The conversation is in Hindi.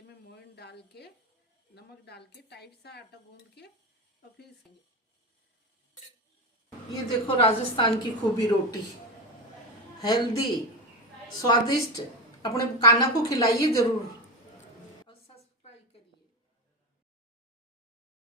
आटे में मोइन डाल के, नमक डाल के टाइट सा आटा गूंद के और फिर ये देखो राजस्थान की खूबी रोटी, हेल्दी, स्वादिष्ट। अपने कान्हा को खिलाइए जरूर।